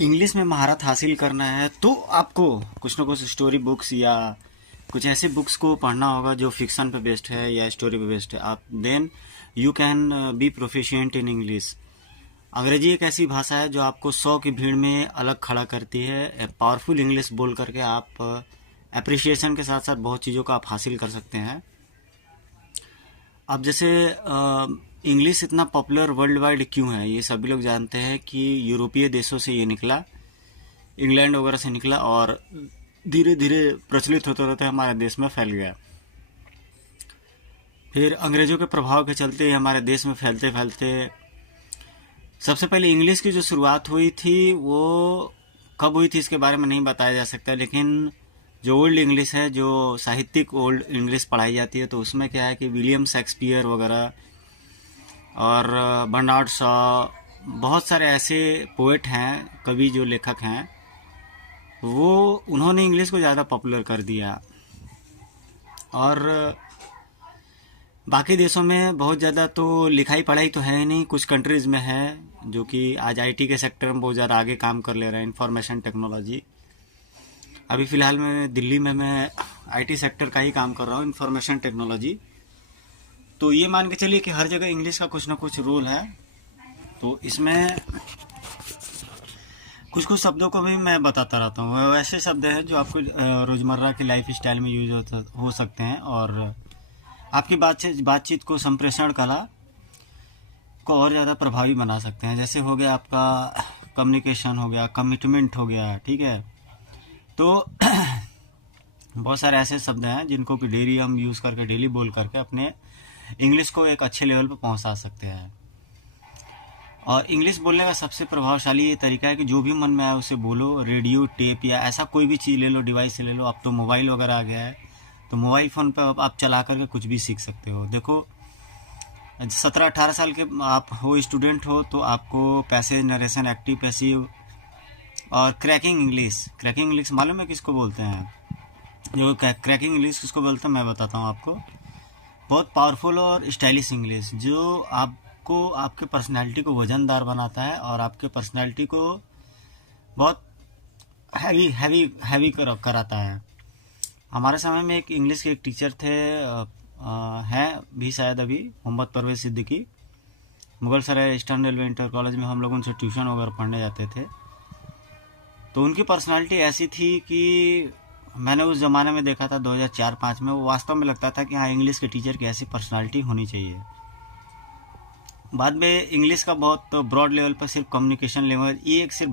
English में महारत हासिल करना है तो आपको कुछ ना कुछ स्टोरी बुक्स या कुछ ऐसे बुक्स को पढ़ना होगा जो फिक्शन पे बेस्ड है या स्टोरी पे बेस्ड है। आप then you can be proficient in English. अंग्रेजी एक ऐसी भाषा है जो आपको 100 की भीड़ में अलग खड़ा करती है। पावरफुल इंग्लिश बोल करके आप अप्रिसिएशन के साथ साथ बहुत चीज़ों का आप हासिल कर सकते हैं। अब जैसे इंग्लिश इतना पॉपुलर वर्ल्ड वाइड क्यों है, ये सभी लोग जानते हैं कि यूरोपीय देशों से ये निकला, इंग्लैंड वगैरह से निकला और धीरे धीरे प्रचलित होते होते हमारे देश में फैल गया। फिर अंग्रेजों के प्रभाव के चलते हमारे देश में फैलते फैलते सबसे पहले इंग्लिश की जो शुरुआत हुई थी वो कब हुई थी इसके बारे में नहीं बताया जा सकता, लेकिन जो ओल्ड इंग्लिश है, जो साहित्यिक ओल्ड इंग्लिश पढ़ाई जाती है, तो उसमें क्या है कि विलियम शेक्सपियर वगैरह और बर्नार्ड शॉ, बहुत सारे ऐसे पोएट हैं, कवि जो लेखक हैं, वो उन्होंने इंग्लिश को ज़्यादा पॉपुलर कर दिया। और बाकी देशों में बहुत ज़्यादा तो लिखाई पढ़ाई तो है ही नहीं, कुछ कंट्रीज़ में है जो कि आज आईटी के सेक्टर में बहुत ज़्यादा आगे काम कर ले रहे हैं, इंफॉर्मेशन टेक्नोलॉजी। अभी फ़िलहाल मैं दिल्ली में मैं आईटी सेक्टर का ही काम कर रहा हूँ, इंफॉर्मेशन टेक्नोलॉजी। तो ये मान के चलिए कि हर जगह इंग्लिश का कुछ ना कुछ रोल है। तो इसमें कुछ कुछ शब्दों को भी मैं बताता रहता हूँ। वो ऐसे शब्द हैं जो आपको रोज़मर्रा की लाइफ स्टाइल में यूज हो सकते हैं और आपकी बातचीत को, संप्रेषण कला को और ज़्यादा प्रभावी बना सकते हैं। जैसे हो गया आपका कम्युनिकेशन, हो गया कमिटमेंट, हो गया, ठीक है। तो बहुत सारे ऐसे शब्द हैं जिनको कि डेली हम यूज़ करके, डेली बोल करके अपने इंग्लिश को एक अच्छे लेवल पर पहुंचा सकते हैं। और इंग्लिश बोलने का सबसे प्रभावशाली ये तरीका है कि जो भी मन में आए उसे बोलो। रेडियो, टेप या ऐसा कोई भी चीज़ ले लो, डिवाइस ले लो। अब तो मोबाइल वगैरह आ गया है, तो मोबाइल फ़ोन पर आप चला करके कुछ भी सीख सकते हो। देखो 17-18 साल के आप हो, स्टूडेंट हो, तो आपको पैसेज, नरेशन, एक्टिव, पैसिव और क्रैकिंग इंग्लिश मालूम है किसको बोलते हैं? जो क्रैकिंग इंग्लिश किसको बोलते हैं मैं बताता हूँ आपको। बहुत पावरफुल और स्टाइलिश इंग्लिश जो आपको, आपके पर्सनालिटी को वजनदार बनाता है और आपके पर्सनालिटी को बहुत हैवी कराता है। हमारे समय में एक इंग्लिश के एक टीचर थे, हैं भी शायद अभी, मोहम्मद परवेज सिद्दीकी। मुगल सराय ईस्टर्न रेलवे इंटर कॉलेज में हम लोग उनसे ट्यूशन वगैरह पढ़ने जाते थे। तो उनकी पर्सनालिटी ऐसी थी कि मैंने उस ज़माने में देखा था 2004-05 में, वो वास्तव में लगता था कि हाँ, इंग्लिश के टीचर की ऐसी पर्सनालिटी होनी चाहिए। बाद में इंग्लिश का बहुत ब्रॉड लेवल पर सिर्फ कम्युनिकेशन लेवल, ये एक सिर्फ